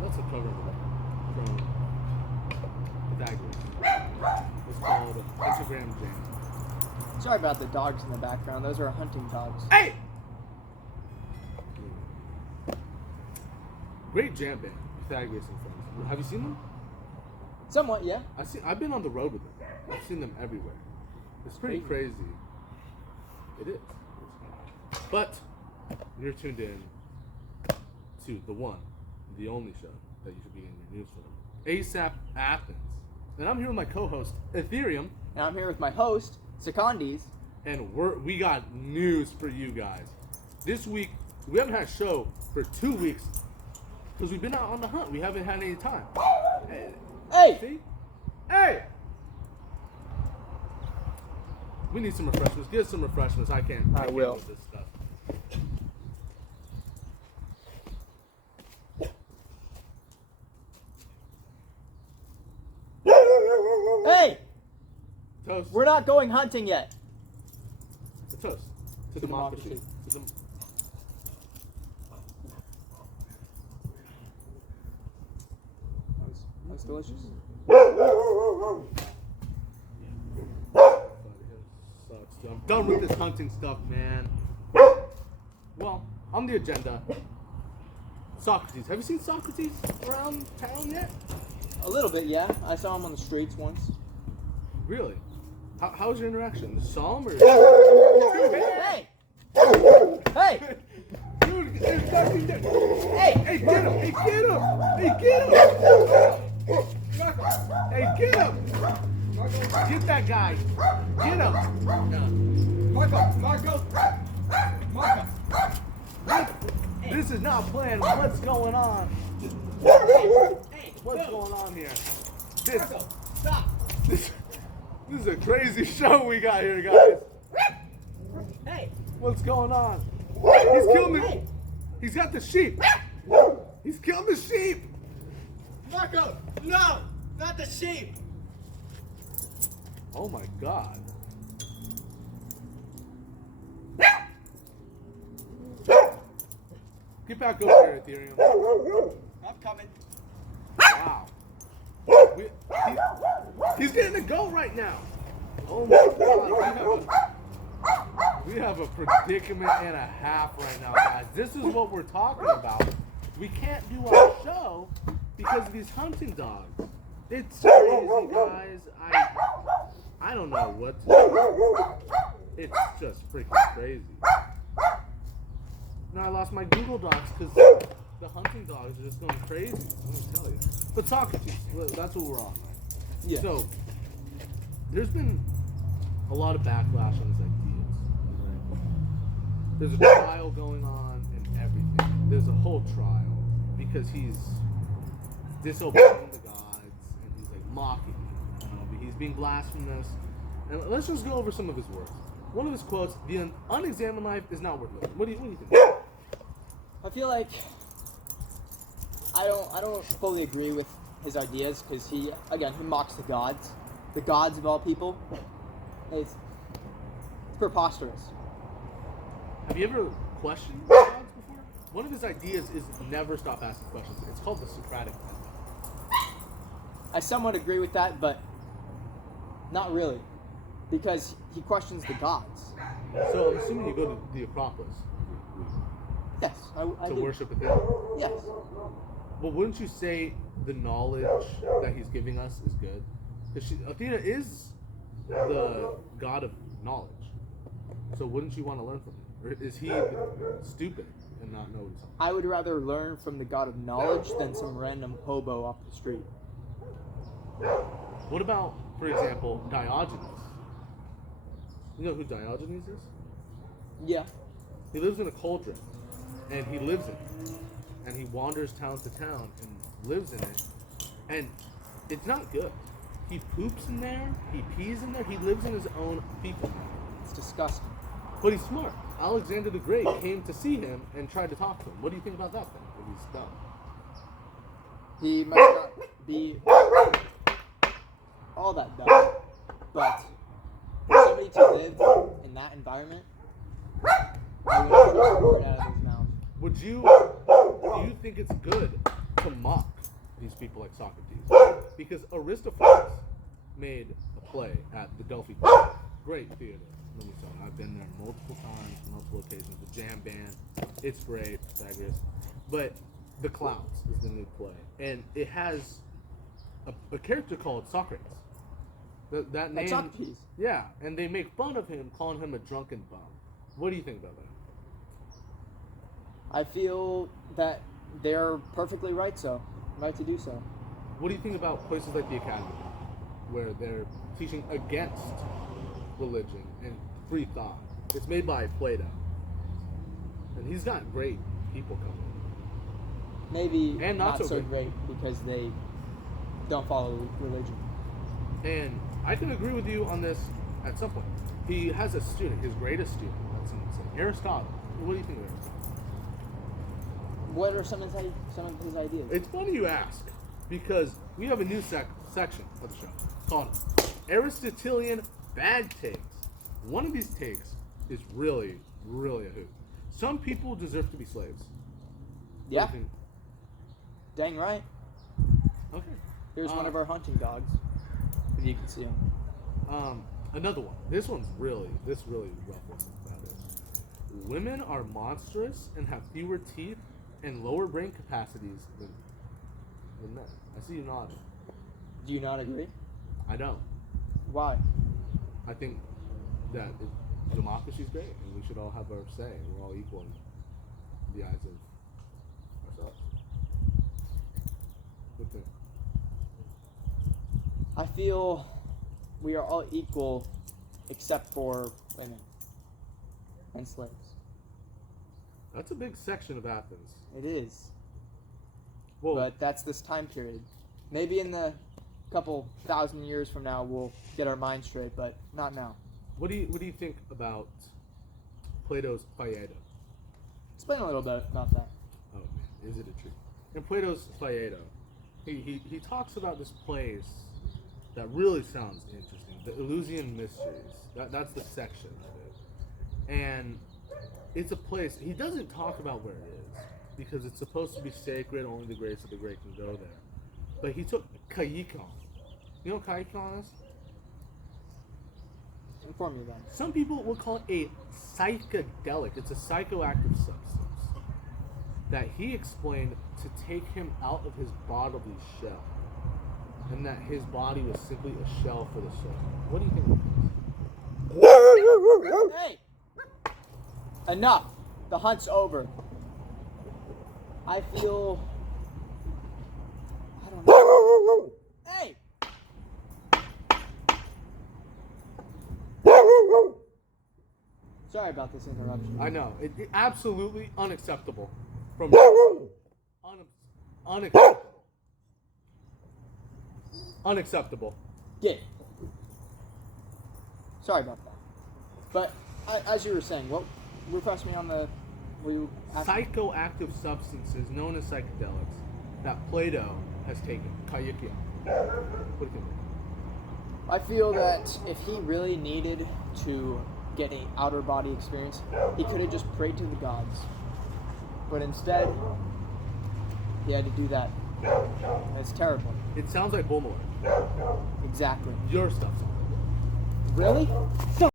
That's a cover from Pythagoras. It's called Instagram Jam. Sorry about the dogs in the background. Those are hunting dogs. Hey! Great jam band, Pythagoras and Friends. Have you seen them? Somewhat, yeah. I've been on the road with them. I've seen them everywhere. It's pretty crazy. It is. But you're tuned in to the one, the only show that you should be getting your news from. ASAP Athens. And I'm here with my co-host, Ethereum. And I'm here with my host, Secondes. And we got news for you guys. This week, we haven't had a show for 2 weeks because we've been out on the hunt. We haven't had any time. Hey! See? Hey! We need some refreshments. Get us some refreshments. I can't. I will. With this stuff. Hey! Toast. We're not going hunting yet. A toast to democracy. That's delicious. I'm done with this hunting stuff, man. Well, on the agenda, Socrates. Have you seen Socrates around town yet? A little bit, yeah. I saw him on the streets once. Really? How was your interaction? Saw him or? Hey! Hey! Dude, it's fucking dead. Hey! Hey, get him! Hey, get him! Hey, get him! Hey, get him! Get that guy! Get him! Marco! This is not planned. What's going on? What's going on here? Stop! This is a crazy show we got here, guys. Hey! What's going on? He's killing me. He's got the sheep. He's killed the sheep. Marco! No! Not the sheep! Oh my God. Get back over here, Ethereum. I'm coming. Wow. He's getting a go right now. Oh my God. We have a predicament and a half right now, guys. This is what we're talking about. We can't do our show because of these hunting dogs. It's crazy, guys. I don't know what to do. It's just freaking crazy. Now I lost my Google Docs because the hunting dogs are just going crazy. Let me tell you. But Socrates, that's what we're on. Yeah. So, there's been a lot of backlash on his ideas. There's a trial going on and everything. There's a whole trial because he's disobeying the gods and he's like mocking them. He's being blasphemous. And let's just go over some of his words. One of his quotes: "The unexamined life is not worth living." What do you think? I feel like I don't fully agree with his ideas because he mocks the gods of all people. It's preposterous. Have you ever questioned the gods before? One of his ideas is never stop asking questions. It's called the Socratic method. I somewhat agree with that, but not really, because he questions the gods. So I'm assuming you go to the Acropolis Yes, I to do. worship with him. Yes. But wouldn't you say the knowledge that he's giving us is good? Because Athena is the god of knowledge. So wouldn't you want to learn from him? Or is he stupid and not know something? I would rather learn from the god of knowledge than some random hobo off the street. What about, for example, Diogenes? You know who Diogenes is? Yeah. He lives in a cauldron, and he lives in it. And he wanders town to town and lives in it. And it's not good. He poops in there, he pees in there, he lives in his own fecal matter. It's disgusting. But he's smart. Alexander the Great came to see him and tried to talk to him. What do you think about that then, if he's dumb? He must not be all that dumb, but somebody to live in that environment, I wouldn't trust a word out of his mouth. Do you think it's good to mock these people like Socrates? Because Aristophanes made a play at the Delphi Theater. Great theater. Let me tell you, I've been there multiple times, multiple occasions. The jam band, it's great, Pythagoras. But The Clowns is the new play, and it has a character called Socrates. That name, Socrates. yeah, and they make fun of him, calling him a drunken bum. What do you think about that? I feel that they're perfectly right to do so. What do you think about places like the Academy, where they're teaching against religion and free thought? It's made by Plato, and he's got great people coming. Maybe And not so great because they don't follow religion. And I can agree with you on this at some point. He has a student, his greatest student, that's insane, Aristotle. What do you think of Aristotle? What are some of his ideas? It's funny you ask, because we have a new section of the show called Aristotelian Bad Takes. One of these takes is really, really a hoot. Some people deserve to be slaves. Yeah. What do you think? Dang right. Okay. Here's one of our hunting dogs. If you can see him. Another one. This really ruffles some feathers. Women are monstrous and have fewer teeth and lower brain capacities than men. I see you nodding. Do you not agree? I don't. Why? I think that democracy is great, and we should all have our say. We're all equal in the eyes of ourselves. What do you think? I feel we are all equal except for women and slaves. That's a big section of Athens. It is. Well, But that's this time period. Maybe in the couple thousand years from now we'll get our minds straight, but not now. what do you think about Plato's Phaedo? Explain a little bit about that. Oh man, is it a treat? In Plato's Phaedo, he talks about this place that really sounds interesting, the Eleusinian Mysteries. That's the section of it. And it's a place, he doesn't talk about where it is, because it's supposed to be sacred, only the greats of the great can go there. But he took kaikon. You know what kaikon is? Inform me about it. Some people would call it a psychedelic. It's a psychoactive substance that he explained to take him out of his bodily shell, and that his body was simply a shell for the soul. What do you think of this? Hey! Enough! The hunt's over. I feel... I don't know. Hey! Sorry about this interruption. I know. It absolutely unacceptable. Unacceptable. Unacceptable. Get. Sorry about that. But as you were saying, what refresh me on the? Were you asking? Psychoactive substances known as psychedelics that Plato has taken. Kaikon. What do you think? I feel that if he really needed to get an outer body experience, he could have just prayed to the gods. But instead, he had to do that. And it's terrible. It sounds like Beaumont. Exactly. Your stuff sounds like Beaumont. Really?